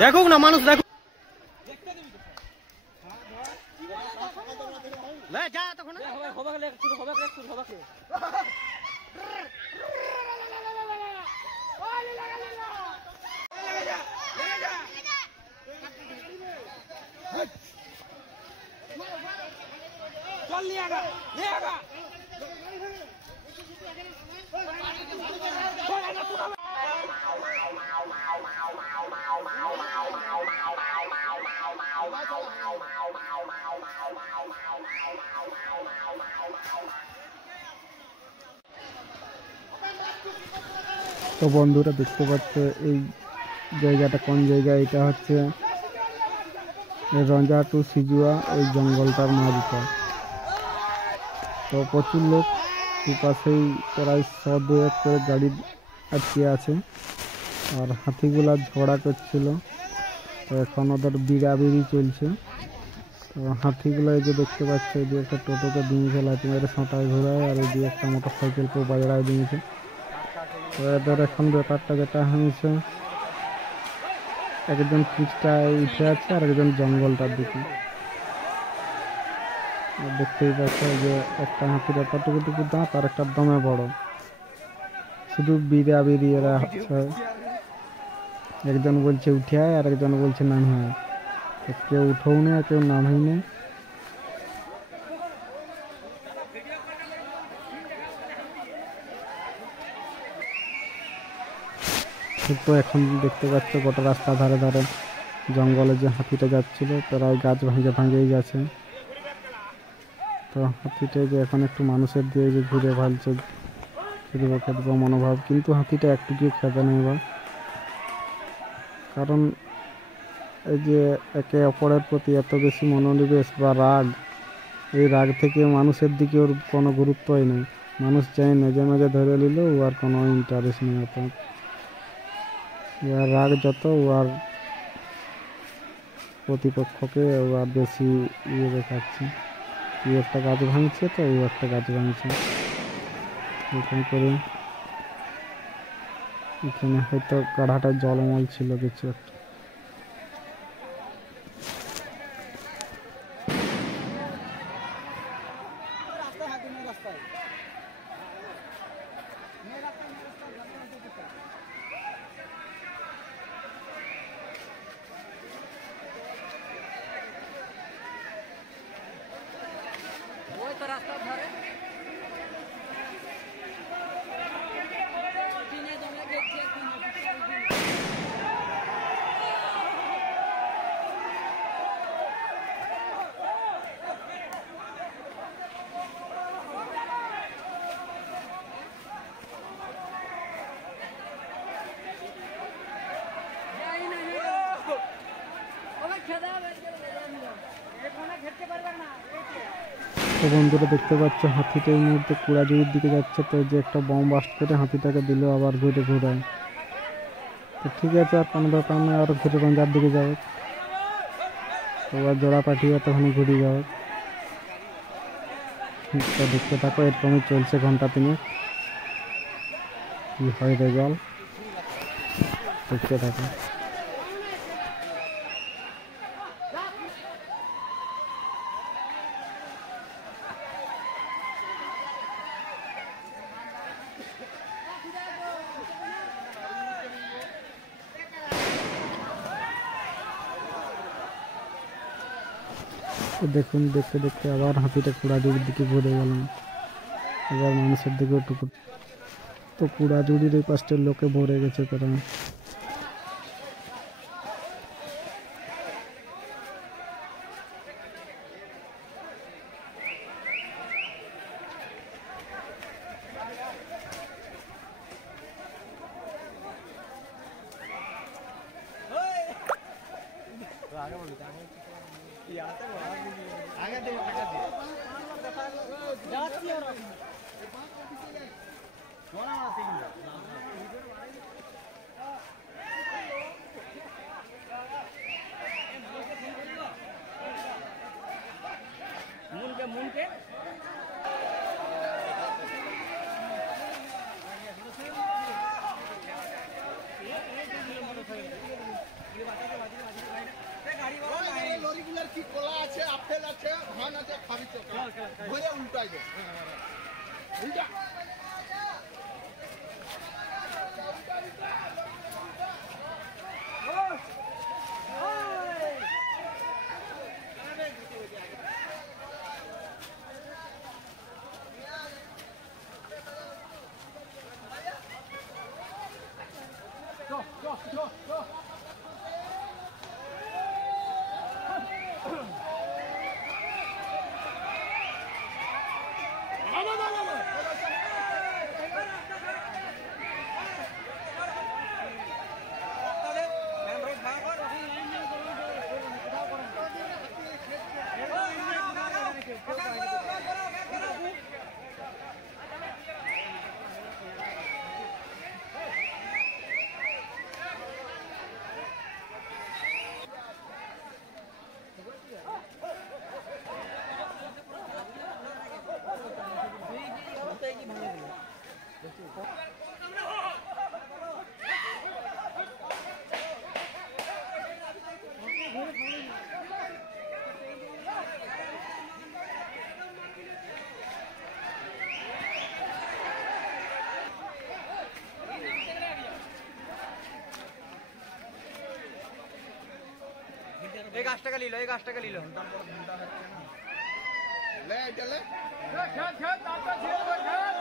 দেখুক না মানুষ, দেখুক যা তখন তো বন্ধুরা দেখতে পাচ্ছ এই জায়গাটা কোন জায়গা, এটা হচ্ছে রঞ্জা টু সিজুয়া ওই জঙ্গলটার মাঝটা। তো প্রচুর লোক দুপাশেই প্রায় 100-200 করে গাড়ি আটকে আছে, আর হাতিগুলা ঝগড়া করছিল। তো এখন ওদের বিড়াবিড়ি চলছে। তো হাতিগুলো এই যে দেখতে পাচ্ছে, এই যে একটা টোটোকে দিয়েছে লাইট মেরে সোঁটায় ঘোরায়, আর এই যে একটা মোটর সাইকেলকে বাজড়ায় দিয়েছে। তো এদের এখন ব্যাপারটা যেটা হয়েছে, একজন পিচটায় উঠে আছে আর একজন জঙ্গলটার দিকে। দেখতেই পাচ্ছ যে একটা হাতির এতটুকু দাঁত আর একটা দমে বড়, শুধু বিড়াবিড়ি এরা হচ্ছে। একজন বলছে উঠে আয় আর একজন বলছে নামে আয়। কেউ উঠেও নেই আর কেউ নামেই নেই। তো এখন দেখতে পাচ্ছ গোটা রাস্তা ধারে ধারে জঙ্গলে যে হাতিটা যাচ্ছিল প্রায় গাছ ভাঙেই গেছে। তো হাতিটা যে এখন একটু মানুষের দিয়ে যে ঘুরে ভালছে, খেদব মনোভাব, কিন্তু হাতিটা একটু গিয়ে খেতে নেই বা, কারণ এই যে একে অপরের প্রতি এত বেশি মনোনিবেশ বা রাগ, এই রাগ থেকে মানুষের দিকে ওর কোনো গুরুত্বই নেই। মানুষ চাই মেজে মেজে ধরে নিল, ও আর কোনো ইন্টারেস্ট নেই অত। ওর রাগ যত, ও আর প্রতিপক্ষকে ও আর বেশি ইয়ে দেখাচ্ছে। ও একটা গাছ ভাঙছে তো ও একটা গাছ ভাঙছে, এরকম করে। এখানে হয়তো গাঢ়াটা জলমল ছিল কিছু একটা। তো বন্ধুরা দেখতে পাচ্ছ হাতিটা এই মুহূর্তে কুড়াজুড়ির দিকে যাচ্ছে। তো যে একটা বম বাস্ট করে হাতিটাকে দিল, আবার ঘুরে ঘুরায়। তো ঠিক আছে, আর কোনো ব্যাপার নয়, আর ঘুরে রঞ্জার দিকে যাবে। এবার জোড়া পাঠিয়ে তখন ঘুরে যাবে। তো দেখতে থাকো, এরকমই চলছে ঘন্টা 3 কি হয় রেজাল্ট, দেখতে থাকো। দেখুন দেখতে দেখতে আবার হাতিটা কুড়াজুড়ির দিকে ঘুরে গেল, এবার মানুষের দিকে টুকু। তো কুড়াজুড়ির এই পাশটার লোকে ভরে গেছে প্রায়। एक 8 টাকা নিল, एक 8 টাকা নিল। ले चले খেল খেল, তারপর ছেড়ে